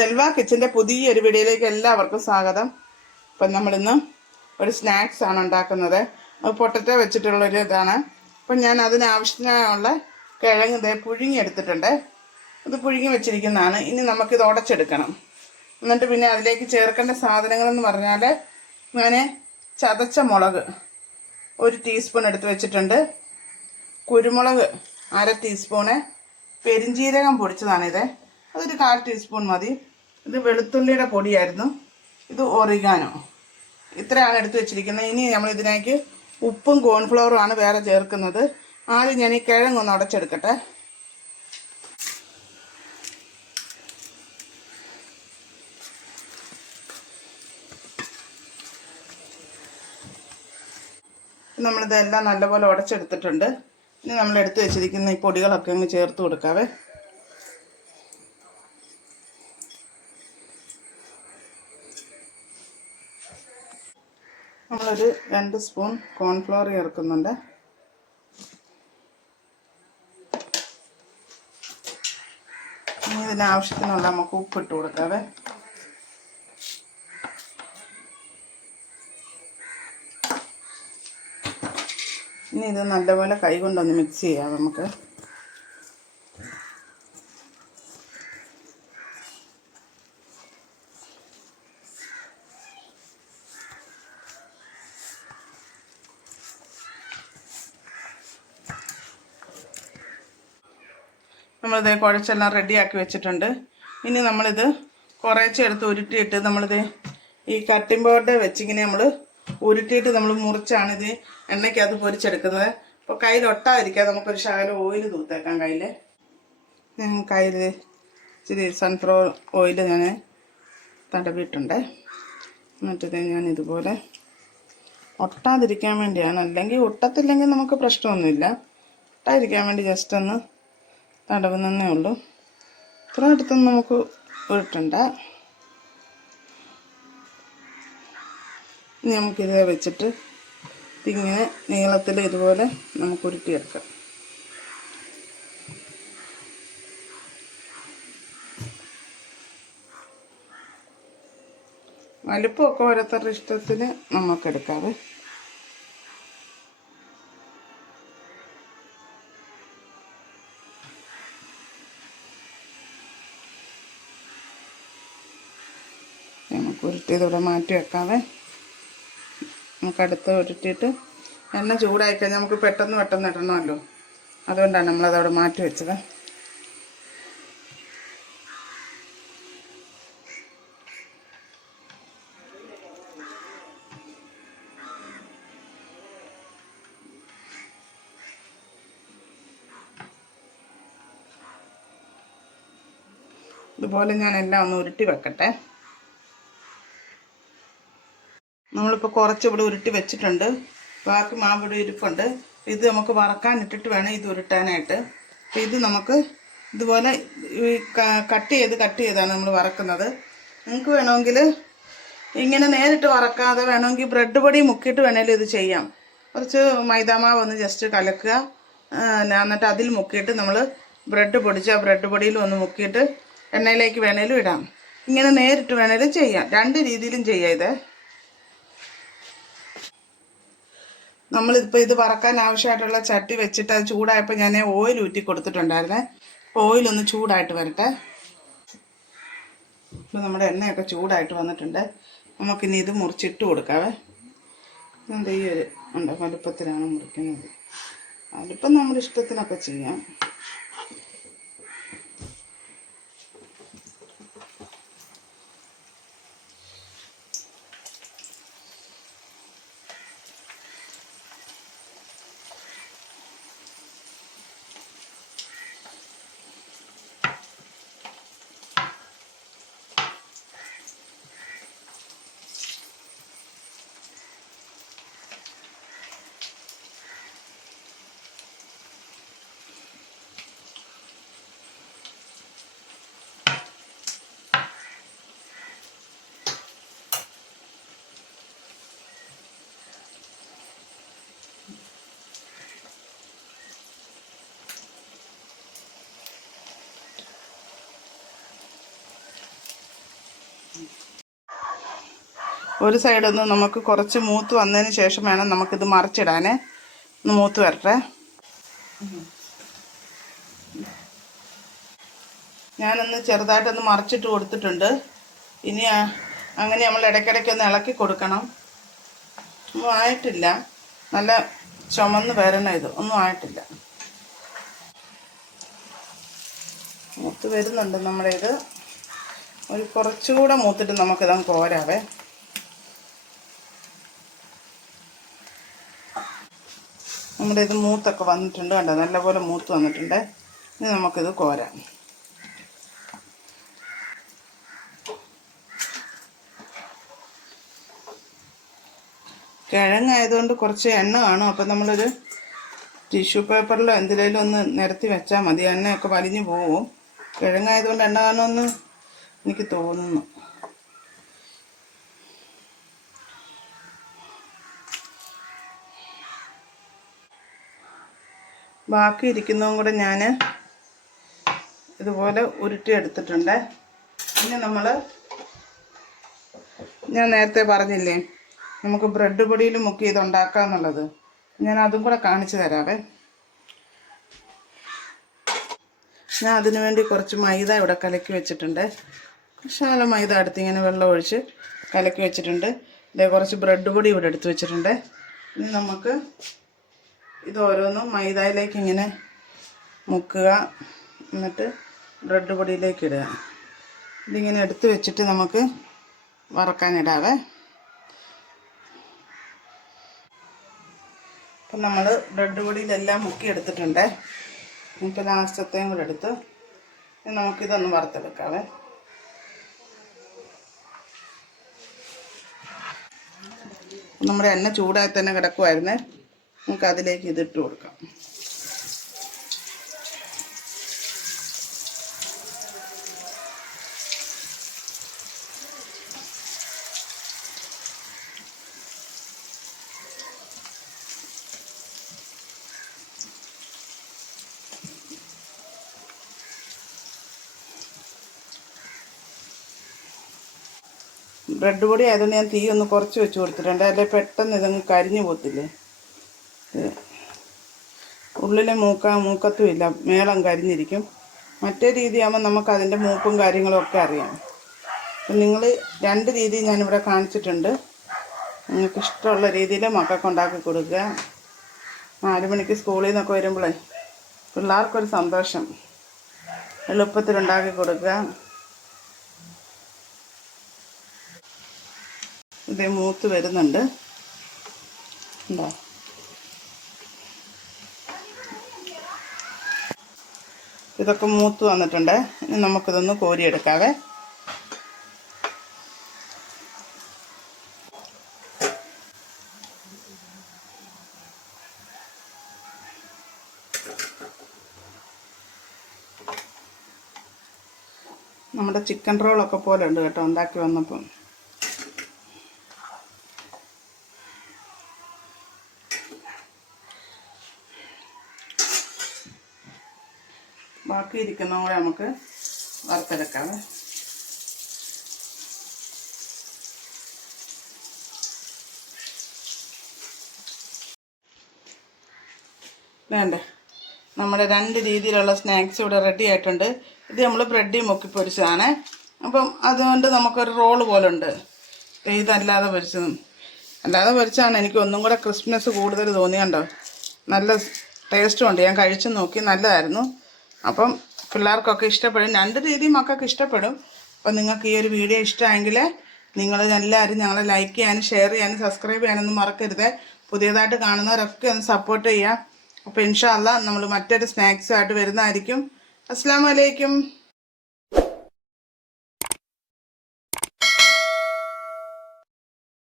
സെൽവ കിച്ചന്റെ പുതിയൊരു വീഡിയോയിലേക്ക് എല്ലാവർക്കും സ്വാഗതം. അപ്പം നമ്മളിന്ന് ഒരു സ്നാക്സ് ആണ് ഉണ്ടാക്കുന്നത്. പൊട്ടറ്റോ വെച്ചിട്ടുള്ളൊരു ഇതാണ്. അപ്പം ഞാൻ അതിന് ആവശ്യത്തിനുള്ള കിഴങ്ങ് ദേ പുഴുങ്ങി എടുത്തിട്ടുണ്ട്. ഇത് പുഴുങ്ങി വെച്ചിരിക്കുന്നതാണ്. ഇനി നമുക്കിത് ഉടച്ചെടുക്കണം. എന്നിട്ട് പിന്നെ അതിലേക്ക് ചേർക്കേണ്ട സാധനങ്ങളെന്ന് പറഞ്ഞാൽ ഞാൻ ചതച്ച മുളക് ഒരു ടീസ്പൂൺ എടുത്ത് വെച്ചിട്ടുണ്ട്. കുരുമുളക് അര ടീസ്പൂണ്. പെരിഞ്ജീരകം പൊടിച്ചതാണിത്. അതൊരു കാൽ ടീസ്പൂൺ മതി. ഇത് വെളുത്തുള്ളിയുടെ പൊടിയായിരുന്നു. ഇത് ഒറിഗാനോ ഇത്രയാണ് എടുത്തു വെച്ചിരിക്കുന്നത്. ഇനി നമ്മൾ ഇതിനേക്ക് ഉപ്പും കോൺഫ്ലവറും ആണ് വേറെ ചേർക്കുന്നത്. ആദ്യം ഞാൻ ഈ കിഴങ്ങൊന്ന് അടച്ചെടുക്കട്ടെ. നമ്മളിതെല്ലാം നല്ലപോലെ ഉടച്ചെടുത്തിട്ടുണ്ട്. ഇനി നമ്മൾ എടുത്തു വെച്ചിരിക്കുന്ന ഈ പൊടികളൊക്കെ അങ്ങ് ചേർത്ത് കൊടുക്കാവേ. നമ്മളൊരു രണ്ട് സ്പൂൺ കോൺഫ്ലവർ ചേർക്കുന്നുണ്ട്. ഇനി ഇതിനാവശ്യത്തിനുള്ള നമുക്ക് ഉപ്പിട്ട് കൊടുക്കാവേ. ഇനി ഇത് നല്ലപോലെ കൈ കൊണ്ടൊന്ന് മിക്സ് ചെയ്യാം നമുക്ക്. നമ്മളിത് കുഴച്ചെല്ലാം റെഡിയാക്കി വെച്ചിട്ടുണ്ട്. ഇനി നമ്മളിത് കുറേശ്ശെ എടുത്ത് ഉരുട്ടിയിട്ട് നമ്മളിത് ഈ കട്ടിംഗ് ബോർഡ് വെച്ചിങ്ങനെ നമ്മൾ ഉരുട്ടിയിട്ട് നമ്മൾ മുറിച്ചാണ് ഇത് എണ്ണയ്ക്കകത്ത് പൊരിച്ചെടുക്കുന്നത്. അപ്പോൾ കയ്യിൽ ഒട്ടാതിരിക്കാൻ നമുക്കൊരു ശകലം ഓയിൽ തൂത്തേക്കാം കയ്യിൽ ഞാൻ കയ്യിൽ ഇച്ചിരി സൺഫ്ലവർ ഓയിൽ ഞാൻ തടവിയിട്ടുണ്ട്. എന്നിട്ട് ഞാൻ ഇതുപോലെ ഒട്ടാതിരിക്കാൻ വേണ്ടിയാണ്. അല്ലെങ്കിൽ ഒട്ടത്തില്ലെങ്കിൽ നമുക്ക് പ്രശ്നമൊന്നുമില്ല. ഒട്ടാതിരിക്കാൻ വേണ്ടി ജസ്റ്റ് ഒന്ന് തടവുന്നേ ഉള്ളൂ. ഇത്ര അടുത്തൊന്നും നമുക്ക് ഇട്ടണ്ട ഇനി നമുക്കിത് വെച്ചിട്ട് ഇങ്ങനെ നീളത്തിൽ ഇതുപോലെ നമുക്ക് ഉരുട്ടിയെടുക്കാം. വലിപ്പമൊക്കെ ഓരോരുത്തരുടെ ഇഷ്ടത്തിന് നമുക്ക് ഇവിടെ മാറ്റി വെക്കാവേ. നമുക്ക് അടുത്ത് ഉരുട്ടിയിട്ട് എണ്ണ ചൂടായി കഴിഞ്ഞാൽ നമുക്ക് പെട്ടെന്ന് പെട്ടെന്ന് ഇടണമല്ലോ. അതുകൊണ്ടാണ് നമ്മൾ അവിടെ മാറ്റി വെച്ചത്. ഇതുപോലെ ഞാൻ എല്ലാം ഒന്ന് ഉരുട്ടി വെക്കട്ടെ. നമ്മളിപ്പോൾ കുറച്ച് ഇവിടെ ഉരുട്ടി വെച്ചിട്ടുണ്ട്. ബാക്കി മാവ് ഇവിടെ ഇരിപ്പുണ്ട്. ഇത് നമുക്ക് വറക്കാൻ ഇട്ടിട്ട് വേണം ഇത് ഉരുട്ടാനായിട്ട്. അപ്പോൾ ഇത് നമുക്ക് ഇതുപോലെ കട്ട് ചെയ്ത് കട്ട് ചെയ്താണ് നമ്മൾ വറക്കുന്നത്. നിങ്ങൾക്ക് വേണമെങ്കിൽ ഇങ്ങനെ നേരിട്ട് വറക്കാതെ വേണമെങ്കിൽ ബ്രെഡ് പൊടി മുക്കിയിട്ട് വേണേലും ഇത് ചെയ്യാം. കുറച്ച് മൈദാമാവ് ഒന്ന് ജസ്റ്റ് കലക്കുക. എന്നിട്ട് അതിൽ മുക്കിയിട്ട് നമ്മൾ ബ്രെഡ് പൊടിച്ച് ആ ബ്രെഡ് പൊടിയിൽ ഒന്ന് മുക്കിയിട്ട് എണ്ണയിലേക്ക് വേണേലും ഇടാം. ഇങ്ങനെ നേരിട്ട് വേണേലും ചെയ്യാം. രണ്ട് രീതിയിലും ചെയ്യാം ഇത്. നമ്മളിപ്പോൾ ഇത് വറക്കാൻ ആവശ്യമായിട്ടുള്ള ചട്ടി വെച്ചിട്ട് അത് ചൂടായപ്പോൾ ഞാൻ ഓയിൽ ഊറ്റി കൊടുത്തിട്ടുണ്ടായിരുന്നേ. അപ്പോൾ ഓയിലൊന്ന് ചൂടായിട്ട് വരട്ടെ. ഇപ്പോൾ നമ്മുടെ എണ്ണയൊക്കെ ചൂടായിട്ട് വന്നിട്ടുണ്ട്. നമുക്കിനി ഇത് മുറിച്ചിട്ട് കൊടുക്കാവേ. എന്താ ഈ ഒരു ഉണ്ട് വലുപ്പത്തിലാണ് മുറിക്കുന്നത്. വലുപ്പം നമ്മുടെ ഇഷ്ടത്തിനൊക്കെ ചെയ്യാം. ഒരു സൈഡൊന്ന് നമുക്ക് കുറച്ച് മൂത്ത് വന്നതിന് ശേഷം വേണം നമുക്കിത് മറിച്ചിടാനേ. ഒന്ന് മൂത്ത് വരട്ടെ. ഞാനൊന്ന് ചെറുതായിട്ടൊന്ന് മറിച്ചിട്ട് കൊടുത്തിട്ടുണ്ട്. ഇനി അങ്ങനെ നമ്മൾ ഇടയ്ക്കിടയ്ക്ക് ഒന്ന് ഇളക്കി കൊടുക്കണം. ഒന്നും ആയിട്ടില്ല. നല്ല ചുമന്ന് വരണം ഇത്. ഒന്നും ആയിട്ടില്ല. മൂത്ത് വരുന്നുണ്ട് നമ്മുടെ ഇത് ഒരു കുറച്ചുകൂടെ മൂത്തിട്ട് നമുക്കിതങ്ങ് കോരാവേ. നമ്മുടെ ഇത് മൂത്തൊക്കെ വന്നിട്ടുണ്ട് കണ്ടോ? നല്ലപോലെ മൂത്ത് വന്നിട്ടുണ്ട്. ഇനി നമുക്കിത് കോരാം. കിഴങ്ങായതുകൊണ്ട് കുറച്ച് എണ്ണ കാണും. അപ്പം നമ്മളൊരു ടിഷ്യൂ പേപ്പറിലോ എന്തിലേലും ഒന്ന് നിരത്തി വെച്ചാൽ മതി. എണ്ണയൊക്കെ വലിഞ്ഞു പോവും. കിഴങ്ങായതുകൊണ്ട് എണ്ണ കാണുമെന്ന് എനിക്ക് തോന്നുന്നു. ബാക്കി ഇരിക്കുന്നതും കൂടെ ഞാൻ ഇതുപോലെ ഉരുട്ടി എടുത്തിട്ടുണ്ട് പിന്നെ നമ്മൾ ഞാൻ നേരത്തെ പറഞ്ഞില്ലേ നമുക്ക് ബ്രെഡ് പൊടിയിൽ മുക്കി ഇത് ഉണ്ടാക്കാം എന്നുള്ളത്. ഞാൻ അതും കൂടെ കാണിച്ചു തരാവേ. ഞാൻ അതിനു വേണ്ടി കുറച്ച് മൈദ ഇവിടെ കലക്കി വെച്ചിട്ടുണ്ട്. ശാല മൈദ എടുത്ത് ഇങ്ങനെ വെള്ളം ഒഴിച്ച് കലക്കി വെച്ചിട്ടുണ്ട്. ഇതേ കുറച്ച് ബ്രെഡ് പൊടി ഇവിടെ എടുത്ത് വെച്ചിട്ടുണ്ട്. ഇനി നമുക്ക് ഇത് ഓരോന്നും മൈദയിലേക്ക് ഇങ്ങനെ മുക്കുക. എന്നിട്ട് ബ്രെഡ് പൊടിയിലേക്ക് ഇടുക. ഇതിങ്ങനെ എടുത്ത് വെച്ചിട്ട് നമുക്ക് വറക്കാനിടാവേ. അപ്പം നമ്മൾ ബ്രെഡ് പൊടിയിലെല്ലാം മുക്കി എടുത്തിട്ടുണ്ട്. നമുക്ക് ലാസ്റ്റത്തെയും കൂടെ എടുത്ത് നമുക്കിതൊന്ന് വറുത്തെടുക്കാവേ. നമ്മുടെ എണ്ണ ചൂടായി തന്നെ കിടക്കുമായിരുന്നേ നമുക്ക് അതിലേക്ക് ഇതിട്ട് കൊടുക്കാം. ബ്രെഡ് പൊടി ആയതുകൊണ്ട് ഞാൻ തീ ഒന്ന് കുറച്ച് വെച്ച് കൊടുത്തിട്ടുണ്ട് അല്ലെ പെട്ടെന്ന് ഇതങ്ങ് കരിഞ്ഞു പോത്തില്ലേ ഉള്ളിലെ മൂക്ക മൂക്കത്തും ഇല്ല മേളം കരിഞ്ഞിരിക്കും. മറ്റേ രീതിയാകുമ്പോൾ നമുക്ക് അതിന്റെ മൂക്കും കാര്യങ്ങളും ഒക്കെ അറിയാം. അപ്പം നിങ്ങൾ രണ്ട് രീതി ഞാനിവിടെ കാണിച്ചിട്ടുണ്ട്. നിങ്ങൾക്ക് ഇഷ്ടമുള്ള രീതിയിൽ മക്കൾക്ക് ഉണ്ടാക്കി കൊടുക്കുക. നാല് മണിക്ക് സ്കൂളിൽ നിന്നൊക്കെ വരുമ്പോഴേ പിള്ളേർക്കൊരു സന്തോഷം. എളുപ്പത്തിൽ ഉണ്ടാക്കി കൊടുക്കുക. ഇത് മൂത്ത് വരുന്നുണ്ട്. ഇതൊക്കെ മൂത്ത് വന്നിട്ടുണ്ട്. ഇനി നമുക്കിതൊന്ന് കോരിയെടുക്കാവേ. നമ്മുടെ ചിക്കൻ റോളൊക്കെ പോലെ ഉണ്ട് കേട്ടോ. ഉണ്ടാക്കി വന്നപ്പം. ബാക്കി ഇരിക്കുന്ന കൂടെ നമുക്ക് വറുത്തെടുക്കാം. വേണ്ട? നമ്മുടെ രണ്ട് രീതിയിലുള്ള സ്നാക്സ് ഇവിടെ റെഡി ആയിട്ടുണ്ട്. ഇത് നമ്മൾ ബ്രെഡിൽ മുക്കി പൊരിച്ചതാണ്. അപ്പം അതുകൊണ്ട് നമുക്കൊരു റോൾ പോലെ ഉണ്ട് ഇതല്ലാതെ പൊരിച്ചതും. അല്ലാതെ പൊരിച്ചാണ് എനിക്ക് ഒന്നും കൂടെ ക്രിസ്മസ് കൂടുതൽ തോന്നി കണ്ടോ? നല്ല ടേസ്റ്റും ഉണ്ട്. ഞാൻ കഴിച്ചു നോക്കി നല്ലതായിരുന്നു. അപ്പം പിള്ളേർക്കൊക്കെ ഇഷ്ടപ്പെടും. രണ്ട് രീതി മക്കൾക്ക് ഇഷ്ടപ്പെടും. അപ്പം നിങ്ങൾക്ക് ഈ ഒരു വീഡിയോ ഇഷ്ടമായെങ്കിൽ നിങ്ങൾ എല്ലാവരും ഞങ്ങളെ ലൈക്ക് ചെയ്യാനും ഷെയർ ചെയ്യാനും സബ്സ്ക്രൈബ് ചെയ്യാനൊന്നും മറക്കരുത്. പുതിയതായിട്ട് കാണുന്നവരൊക്കെ ഒന്ന് സപ്പോർട്ട് ചെയ്യുക. അപ്പോൾ ഇൻഷാല്ല നമ്മൾ മറ്റൊരു സ്നാക്സുമായിട്ട് വരുന്നതായിരിക്കും. അസ്സാം വലൈക്കും